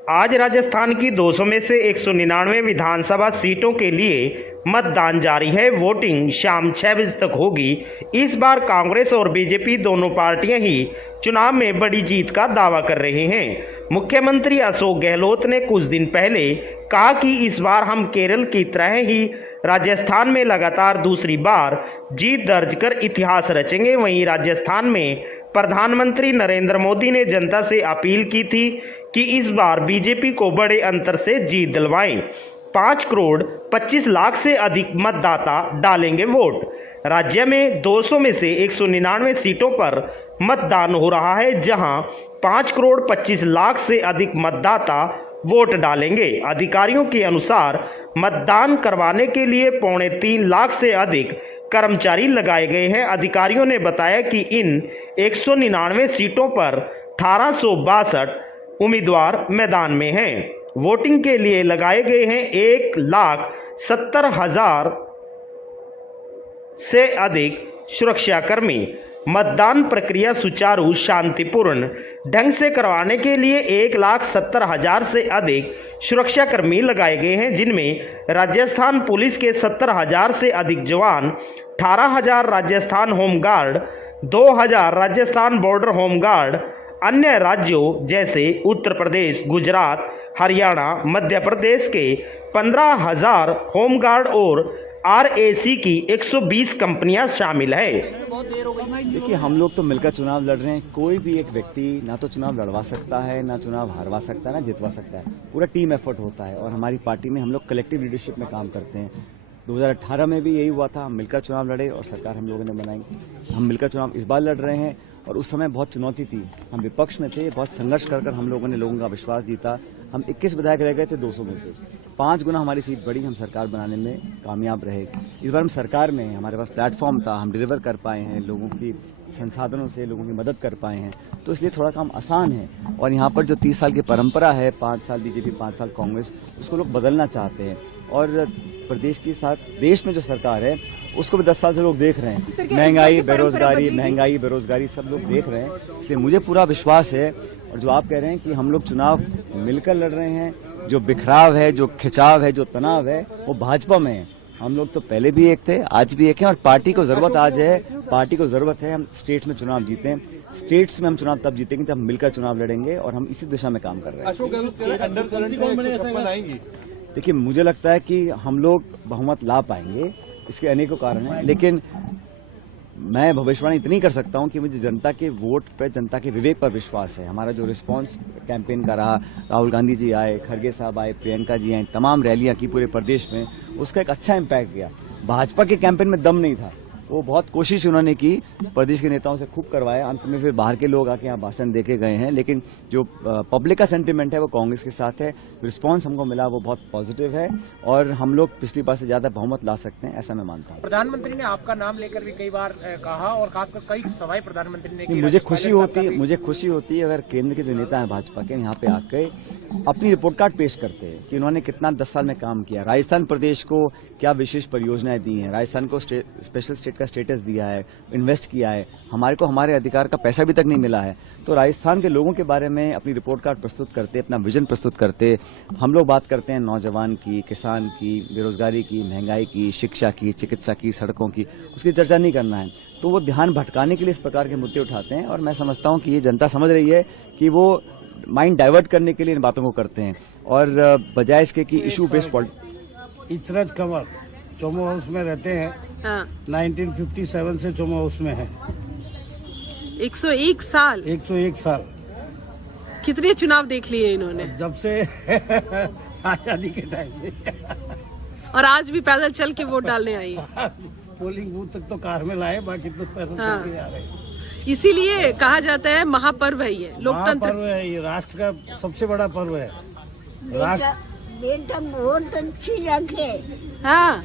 आज राजस्थान की 200 में से 199 विधानसभा सीटों के लिए मतदान जारी है। वोटिंग शाम 6 बजे तक होगी। इस बार कांग्रेस और बीजेपी दोनों पार्टियां ही चुनाव में बड़ी जीत का दावा कर रहे हैं। मुख्यमंत्री अशोक गहलोत ने कुछ दिन पहले कहा कि इस बार हम केरल की तरह ही राजस्थान में लगातार दूसरी बार जीत दर्ज कर इतिहास रचेंगे। वहीं राजस्थान में प्रधानमंत्री नरेंद्र मोदी ने जनता से अपील की थी कि इस बार बीजेपी को बड़े अंतर से जीत दिलवाएं। 5 करोड़ 25 लाख से अधिक मतदाता डालेंगे वोट। राज्य में 200 में से 199 सीटों पर मतदान हो रहा है, जहां 5 करोड़ 25 लाख से अधिक मतदाता वोट डालेंगे। अधिकारियों के अनुसार मतदान करवाने के लिए 3.25 लाख से अधिक कर्मचारी लगाए गए हैं। अधिकारियों ने बताया कि इन 199 सीटों पर 1862 उम्मीदवार मैदान में हैं। वोटिंग के लिए लगाए गए हैं 1,70,000 से अधिक सुरक्षाकर्मी। मतदान प्रक्रिया सुचारू शांतिपूर्ण ढंग से करवाने के लिए 1,70,000 से अधिक सुरक्षाकर्मी लगाए गए हैं, जिनमें राजस्थान पुलिस के 70,000 से अधिक जवान, 18,000 Rajasthan home guard, 2,000 Rajasthan border home guard, अन्य राज्यों जैसे उत्तर प्रदेश, गुजरात, हरियाणा, मध्य प्रदेश के 15,000 होमगार्ड और RAC की 120 कंपनियां शामिल है। देखिए, हम लोग तो मिलकर चुनाव लड़ रहे हैं। कोई भी एक व्यक्ति ना तो चुनाव लड़वा सकता है, ना चुनाव हारवा सकता है, ना जितवा सकता है। पूरा टीम एफर्ट होता है और हमारी पार्टी में हम लोग कलेक्टिव लीडरशिप में काम करते हैं। 2018 में भी यही हुआ था, हम मिलकर चुनाव लड़े और सरकार हम लोगों ने बनाई। हम मिलकर चुनाव इस बार लड़ रहे हैं और उस समय बहुत चुनौती थी, हम विपक्ष में थे, बहुत संघर्ष कर हम लोगों ने लोगों का विश्वास जीता। हम 21 विधायक रह गए थे 200 में से, 5 गुना हमारी सीट बढ़ी, हम सरकार बनाने में कामयाब रहे। इस बार हम सरकार में हैं, हमारे पास प्लेटफॉर्म था, हम डिलीवर कर पाए हैं, लोगों की संसाधनों से लोगों की मदद कर पाए हैं, तो इसलिए थोड़ा काम आसान है। और यहाँ पर जो 30 साल की परंपरा है, 5 साल बीजेपी 5 साल कांग्रेस, उसको लोग बदलना चाहते हैं। और प्रदेश के साथ देश में जो सरकार है उसको भी 10 साल से लोग देख रहे हैं। महंगाई बेरोजगारी सब लोग देख रहे हैं, इसलिए मुझे पूरा विश्वास है। और जो आप कह रहे हैं कि हम लोग चुनाव मिलकर लड़ रहे हैं, जो बिखराव है, जो खिंचाव है, जो तनाव है, वो भाजपा में है। हम लोग तो पहले भी एक थे, आज भी एक हैं और पार्टी को जरूरत आज है, पार्टी को जरूरत है हम स्टेट्स में चुनाव जीतें। स्टेट्स में हम चुनाव तब जीतेंगे जब मिलकर चुनाव लड़ेंगे और हम इसी दिशा में काम कर रहे हैं। अशोक गहलोत अंडर करंट आएंगी। देखिए, मुझे लगता है कि हम लोग बहुमत ला पाएंगे, इसके अनेकों कारण हैं, लेकिन मैं भविष्यवाणी इतनी कर सकता हूं कि मुझे जनता के वोट पे, जनता के विवेक पर विश्वास है। हमारा जो रिस्पांस कैंपेन का रहा, राहुल गांधी जी आए, खड़गे साहब आए, प्रियंका जी आए, तमाम रैलियां की पूरे प्रदेश में, उसका एक अच्छा इम्पैक्ट गया। भाजपा के कैंपेन में दम नहीं था, वो बहुत कोशिश उन्होंने की, प्रदेश के नेताओं से खूब करवाया, अंत में फिर बाहर के लोग आके यहाँ भाषण देके गए हैं। लेकिन जो पब्लिक का सेंटीमेंट है वो कांग्रेस के साथ है। रिस्पांस हमको मिला वो बहुत पॉजिटिव है और हम लोग पिछली बार से ज्यादा बहुमत ला सकते हैं, ऐसा मैं मानता हूँ। प्रधानमंत्री ने आपका नाम लेकर भी कई बार कहा और खासकर कई सभाएं प्रधानमंत्री ने की। मुझे खुशी होती है अगर केंद्र के जो नेता हैं भाजपा के, यहाँ पे आके अपनी रिपोर्ट कार्ड पेश करते हैं कि उन्होंने कितना 10 साल में काम किया, राजस्थान प्रदेश को क्या विशेष परियोजनाएं दी हैं, राजस्थान को स्पेशल स्टेट का स्टेटस दिया है, इन्वेस्ट किया है, हमारे को हमारे अधिकार का पैसा भी तक नहीं मिला है। तो राजस्थान के लोगों के बारे में अपनी रिपोर्ट कार्ड प्रस्तुत करते, अपना विजन प्रस्तुत करते। हम लोग बात करते हैं नौजवान की, किसान की, बेरोजगारी की, महंगाई की, शिक्षा की, चिकित्सा की, सड़कों की, उसकी चर्चा नहीं करना है। तो वो ध्यान भटकाने के लिए इस प्रकार के मुद्दे उठाते हैं और मैं समझता हूं कि ये जनता समझ रही है कि वो माइंड डाइवर्ट करने के लिए इन बातों को करते हैं और बजाय इसके कि इशू बेस्ड पॉलिटिक्स। इचरज कंवर चोमो हाउस में रहते हैं। हाँ। 1957 से चोमो हाउस में है। 101 साल। 101 साल। कितने चुनाव देख लिए इन्होंने? जब से आजादी के टाइम से। और आज भी पैदल चल के वोट डालने आई। पोलिंग बूथ तक तो कार में लाए, बाकी तो पैदल चल के जा रहे हैं। इसीलिए कहा जाता है महापर्व है ये, लोकतंत्र पर्व है, ये राष्ट्र का सबसे बड़ा पर्व है। राष्ट्र बेटा वोट अच्छी रखे। हाँ।